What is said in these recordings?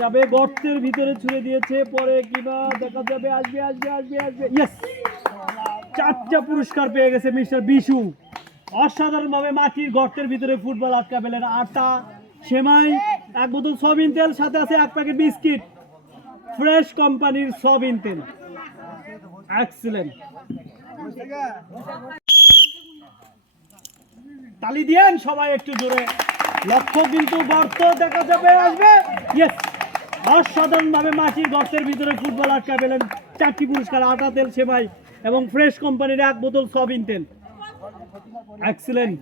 যাবে গর্তের ভিতরে ছুঁড়ে দিয়েছে, পরে কিবা দেখা যাবে, আসবে আসবে আসবে আসবে, ইয়েস, 4টা পুরস্কার পেয়ে গেছে মিস্টার বিশু। অসাধারণভাবে মাটির গর্তের ভিতরে ফুটবল আটকা পেলেন। আটা, সেমাই, 1 বোতল সয়াবিন তেল, সাথে আছে 1 প্যাকেট বিস্কিট, ফ্রেশ কোম্পানির সয়াবিন তেল। এক্সিলেন্ট, তালি দিয়েন সবাই একটু জোরে। লক্ষ্য কিন্তু গর্ত দেখা যাবে, আসবে, ইয়েস। অসাধারণভাবে মাটির গর্তের ভিতরে ফুটবল আটকা পেলেন। 4টি পুরস্কার, আটা, তেল, সেমাই এবং ফ্রেশ কোম্পানির 1 বোতল সয়াবিন তেল। এক্সিলেন্ট।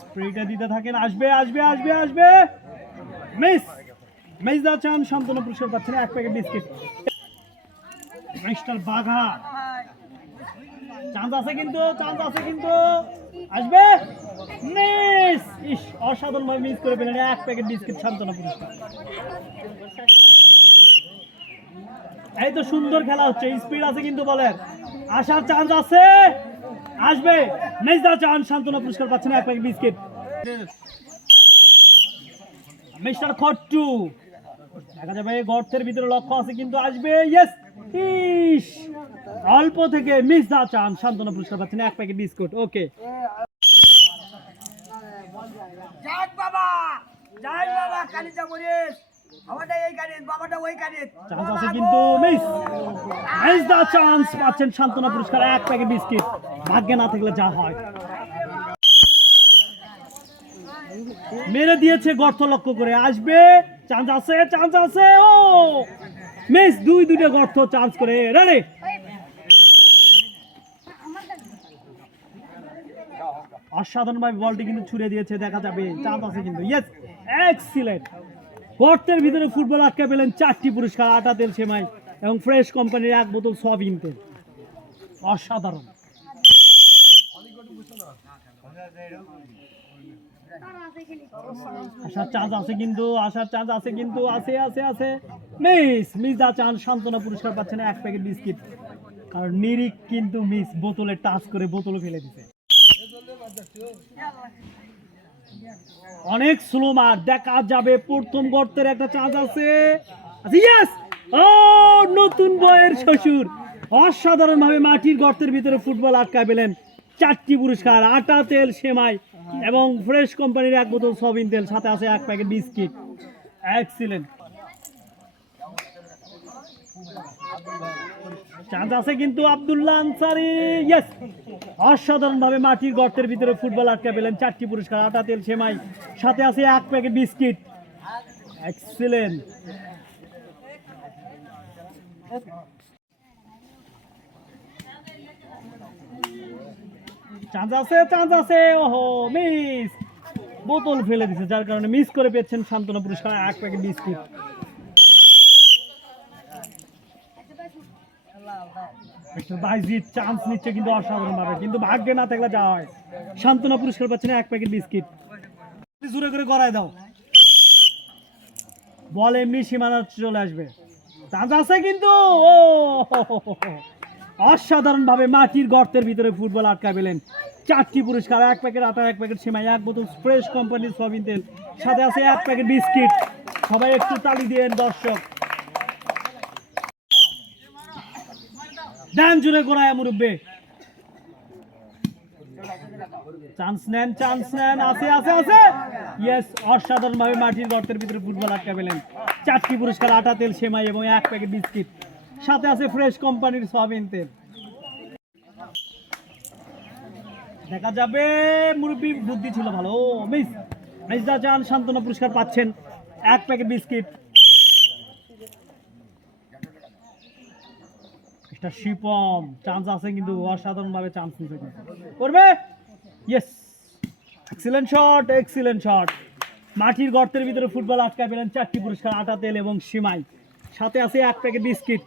স্প্রেটা দিতে থাকেন, আসবে আসবে আসবে আসবে, মিস। মেজদা চান সান্ত্বনা পুরস্কার পাচ্ছেন 1 প্যাকেট বিস্কিট। মিস্টার বাঘা, চান্স আছে কিন্তু, চান্স আছে কিন্তু, আসবে, মিস। ইস, অসাধারণভাবে মিস করে পেলেন 1 প্যাকেট বিস্কিট, সান্ত্বনা পুরস্কার। এই তো সুন্দর খেলা হচ্ছে, স্পিড আছে কিন্তু বলের, আসার চান্স আছে, আসবে। মেজদা চান সান্ত্বনা পুরস্কার পাচ্ছেন 1 প্যাকেট বিস্কিট। মিস্টার খট্টু, দেখা যাবে গর্তের ভিতরে লক্ষ্য আছে কিন্তু, আসবে, ইয়েস। ইস, অল্প থেকে মিজদা চান সান্ত্বনা পুরস্কার পাচ্ছেন 1 প্যাকেট বিস্কুট। ওকে, যাক বাবা, যাই বাবা, কালিজা মরিস, আমারটা এই কানিস, বাবাটা ওই কানিস। চান্স আছে কিন্তু, মিস। মিজদা চান্স পাচ্ছেন সান্ত্বনা পুরস্কার 1 প্যাকেট বিস্কিট। ভাগ্যে না থাকলে যা হয়। মেরে দিয়েছে গর্ত লক্ষ্য করে, আসবে, চান্স আছে, চান্স আছে, ও মিস। দুইটা গর্ত চান্স করে, রেডি। অসাধারণভাবে বলটি কিন্তু ছুড়ে দিয়েছে, দেখা যাবে, চান্স আছে কিন্তু, ইয়েস, এক্সিলেন্ট। গর্তের ভিতরে ফুটবল আটকে পেলেন 4টি পুরস্কার, আটা, তেল, সেমাই এবং ফ্রেশ কোম্পানির 1 বোতল সয়াবিন তেল। অসাধারণ। আসার চান্স আছে কিন্তু, আসার চান্স আছে কিন্তু, আছে আছে আছে, মিস। মিজদা চান সান্ত্বনা পুরস্কার পাচ্ছেন 1 প্যাকেট বিস্কিট, কারণ নিরিক কিন্তু মিস, বোতলে টাচ করে বোতলে ফেলে দিতে। অনেক স্লো মার, দেখা যাবে প্রথম গর্তের একটা চান্স আছে, ইয়েস। ও, নতুন বয়ের শ্বশুর অসাধারণভাবে মাটির গর্তের ভিতরে ফুটবল আটকায় পেলেন। 4টি পুরস্কার, আটা, তেল, সেমাই এবং ফ্রেশ কোম্পানির 1 বোতল সয়াবিন তেল, সাথে আছে 1 প্যাকেট বিস্কিট। এক্সিলেন্ট। চান্স আছে কিন্তু, আব্দুল্লাহ আনসারি, ইয়েস। অসাধারণভাবে মাটির গর্তের ভিতরে ফুটবল আটকে পেলেন। 4টি পুরস্কার, আটা, তেল, সেমাই, সাথে আছে 1 প্যাকেট বিস্কিট। এক্সিলেন্ট। চান্স আছে, চান্স আছে, ওহো, মিস। বোতল ফেলে দিছে, যার কারণে মিস করে পেয়েছেন সান্ত্বনা পুরস্কার 1 প্যাকেট বিস্কিট। বাইজিৎ চান্স নিচ্ছে কিন্তু অসাধারণভাবে, কিন্তু ভাগ্যে না থাকলে যা হয়। সান্ত্বনা পুরস্কার পাচ্ছেন 1 প্যাকেট বিস্কিট। জোরে করে গড়ায় দাও, বল এমনি সীমানা চলে আসবে। চান্স আছে কিন্তু, ও অসাধারণভাবে মাটির গর্তের ভিতরে ফুটবল আটকা পেলেন। 4টি পুরস্কার, 1 প্যাকেট আটা, 1 প্যাকেট সেমাই, 1 বোতল ফ্রেশ কোম্পানির সয়াবিন তেল, সাথে আছে 1 প্যাকেট বিস্কিট। সবাই একটু তালি দিয়েন দর্শক, দেন জুড়ে গোড়ায় মুরব্বে। চান্স নেন, চান্স নেন, আছে আছে আছে, ইয়েস। অসাধারণভাবে মাটির গর্তের ভিতরে ফুটবল আটকা পেলেন। 4টি পুরস্কার, আটা, তেল, সেমাই এবং 1 প্যাকেট বিস্কিট, সাথে আছে ফ্রেশ কোম্পানির সয়াবিন তেল। দেখা যাবে, মুরব্বী বুদ্ধি ছিল ভালো, ও মিস। মেজদা চান সান্ত্বনা পুরস্কার পাচ্ছেন 1 প্যাকেট বিস্কিট। এটা শিপম, চান্স আছে কিন্তু, অসাধারণভাবে চান্স নিতে করবে, yes. Excellent shot, excellent shot. মাটির গর্তের ভিতরে ফুটবল আটকায় পেলেন। 4টি পুরস্কার, আটা, তেল এবং সেমাই, সাথে আছে 1 প্যাকেট বিস্কিট।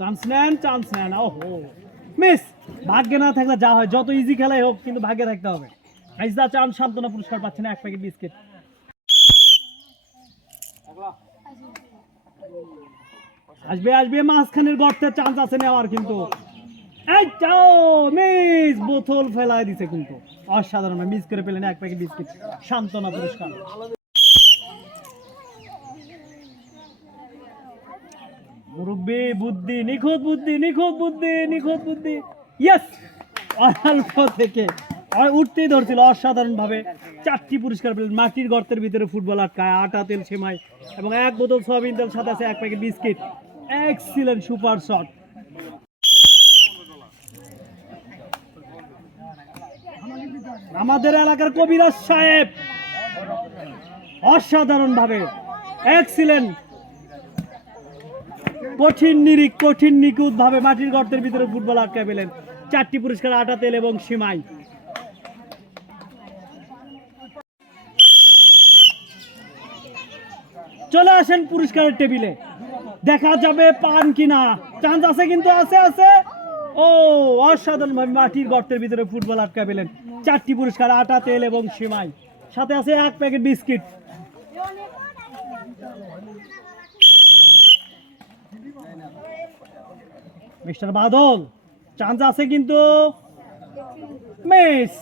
চান্স নেন, চান্স নেন, ওহো, মিস। ভাগ্যে না থাকলে যা হয়, যত ইজি খেলাই হোক কিন্তু ভাগ্যে থাকতে হবে। মেজদা চান সান্ত্বনা পুরস্কার পাচ্ছেন 1 প্যাকেট বিস্কিট। আসবে আসবে, মাঝখানের গর্তের চান্স আছে নেওয়ার, কিন্তু এই যাও মিস, বোতল ফেলাই দিছে কিন্তু অসাধারণ, মিস করে পেলেন এক প্যাকেট বিস্কিট, সান্ত্বনা পুরস্কার। মুরব্বী বুদ্ধি, নিখুঁত বুদ্ধি, নিখুঁত বুদ্ধি, নিখুঁত বুদ্ধি, ইয়েস, অল্প থেকে উঠতেই ধরছিল অসাধারণ ভাবে, 4টি পুরস্কার পেলেন। মাটির গর্তের ভিতরে ফুটবল আটকায়, আটা, তেল, সেমাই এবং 1 বোতল সয়াবিন তেল, সাথে আছে 1 packet biscuit. Excellent, super shot. আমাদের এলাকার কবিরাজ সাহেব অসাধারণ ভাবে, এক্সিলেন্ট, কঠিন নিরিখ, কঠিন নিখুঁত ভাবে মাটির গর্তের ভিতরে ফুটবল আটকায় পেলেন। 4টি পুরস্কার, আটা, তেল এবং সিমাই। চলে আসেন পুরস্কারের টেবিলে, দেখা যাবে পান কিনা, চান্স আছে কিন্তু, আছে আছে। ও অসাধারণ ভাবে মাটির গর্তের ভিতরে ফুটবল আটকায় পেলেন। 4টি পুরস্কার, আটা, তেল এবং সিমাই, সাথে আছে 1 প্যাকেট বিস্কিট। মিস্টার বাদল, চান্স আছে কিন্তু, মিস,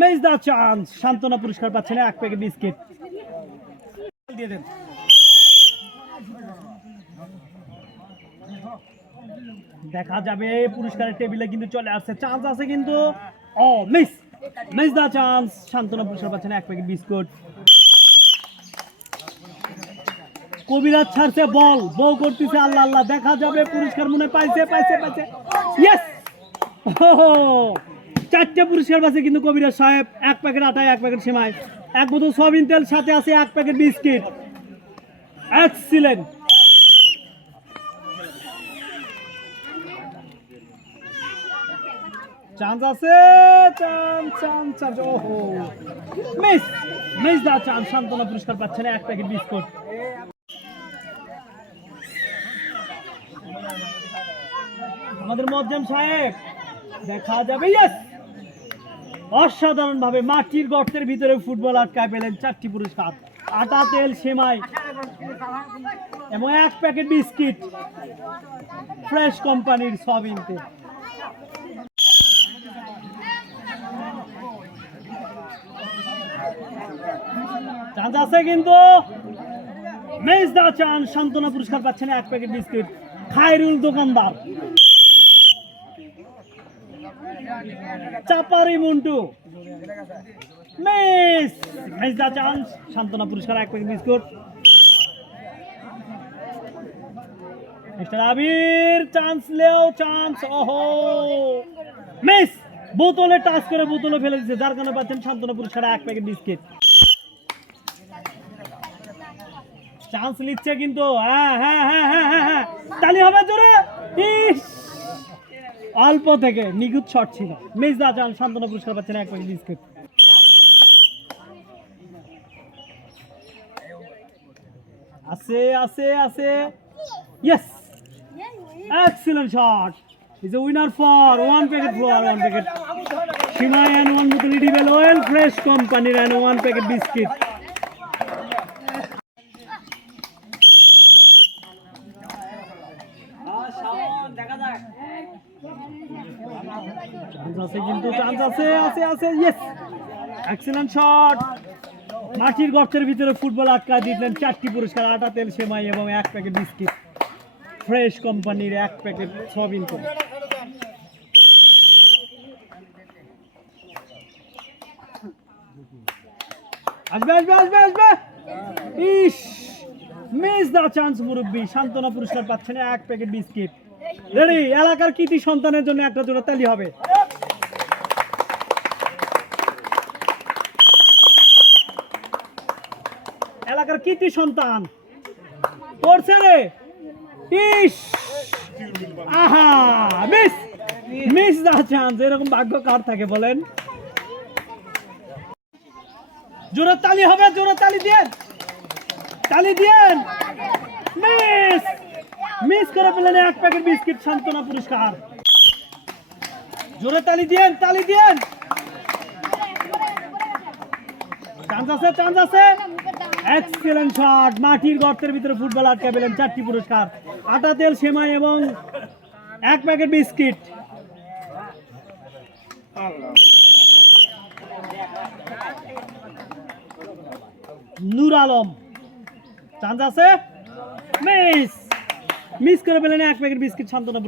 মিস দা চান্স, সান্ত্বনা পুরস্কার পাচ্ছেন 1 প্যাকেট বিস্কিট। দিয়ে দেন। দেখা যাবে পুরস্কারের টেবিলে কিন্তু চলে আসছে, চান্স আছে কিন্তু, ও মিস, মিস দা চান্স, সান্ত্বনা পুরস্কার পাচ্ছেন 1 প্যাকেট বিস্কুট। কবিরাজ ছাড়ছে বল, বউ করতেছে আল্লাহ আল্লাহ, দেখা যাবে পুরস্কার মনে পাইছে, পাইছে, পাইছে, ইয়েস। 4টে পুরস্কার পাচ্ছে কিন্তু কবিরাজ সাহেব, 1 প্যাকেট আটা, 1 প্যাকেট সেমাই, 1 বোতল সয়াবিন তেল, সাথে আছে 1 প্যাকেট বিস্কিট। এক্সিলেন্ট। চান্স আছে, চান্স, চান্স, চান্স, ওহো মিস, মিস দা চান্স, সান্ত্বনা পুরস্কার পাচ্ছেন 1 প্যাকেট বিস্কুট। আমাদের মজ্জাম সাহেব, দেখা যাবে, ইয়েস, অসাধারণ ভাবে মাটির গর্তের ভিতরে ফুটবল আটকায় পেলেন। 4টি পুরস্কার, আটা, তেল, সেমাই এবং 1 প্যাকেট বিস্কিট, ফ্রেশ কোম্পানির সয়াবিন তেল। চান্স আছে কিন্তু, মিস দা চান্স, সান্ত্বনা পুরস্কার পাচ্ছেন 1 প্যাকেট বিস্কিট। খায়রুল দোকানদার, চাপারি Montu, miss, miss the chance, সান্ত্বনা পুরস্কার 1 প্যাকেট বিস্কুট। মিস্টার আবির, চান্স লেও, চান্স, ওহো মিস, বোতলে টাচ করে বোতলে ফেলে দিচ্ছে, যার কারণে পাচ্ছেন সান্ত্বনা পুরস্কার 1 প্যাকেট বিস্কিট। চান্স নিচ্ছে কিন্তু, হ্যাঁ হ্যাঁ হ্যাঁ হ্যাঁ হ্যাঁ হ্যাঁ, তালি হবে জোরে, ইস, অল্প থেকে নিখুঁত শট ছিল। মিস দা চান্স, সান্ত্বনা পুরস্কার পাচ্ছেন 1 প্যাকেট বিস্কিট। আছে আছে আছে, yes, excellent shot, is a winner for 1 packet floor, 1 packet Shimei and 1 বোতল edible oil, ফ্রেশ কোম্পানির and 1 প্যাকেট বিস্কিট। আছে কিন্তু, চান্স আছে, আছে আছে, ইয়েস, এক্সিলেন্ট শট, মাটির গর্তের ভিতরে ফুটবল আটকায় দিলেন। 4টি পুরস্কার, আটা, তেল, সেমাই এবং 1 প্যাকেট বিস্কিট, ফ্রেশ কোম্পানির 1 প্যাকেট সয়াবিন তেল। আসবে আসবে আসবে আসবে, ইস, মিস দা চান্স মুরব্বী, সান্ত্বনা পুরস্কার পাচ্ছেন 1 প্যাকেট বিস্কিট। রেডি, এলাকার কৃতি সন্তানের জন্য একটা জোড়া তালি হবে। এলাকার কৃতি সন্তান করছে রে, ইস, আহা মিস, মিস দা চান্স, এরকম ভাগ্য কার থাকে বলেন? জোরে তালি হবে, জোরে তালি দেন, তালি দেন। মিস, মিস করে পেলেন 1 প্যাকেট বিস্কিট, সান্ত্বনা পুরস্কার। জোরে তালি দেন, তালি দেন। চান্স আছে, চান্স আছে, এক্সেলেন্ট শট, মাটির গর্তের ভিতরে ফুটবল আটকে পেলেন। 4টি পুরস্কার, আটা, তেল, সেমাই এবং 1 প্যাকেট বিস্কিট। নূর আলম, চান্স আছে, মিস করে পেলেন 1 প্যাকেট বিস্কিট। সান্ত্বনা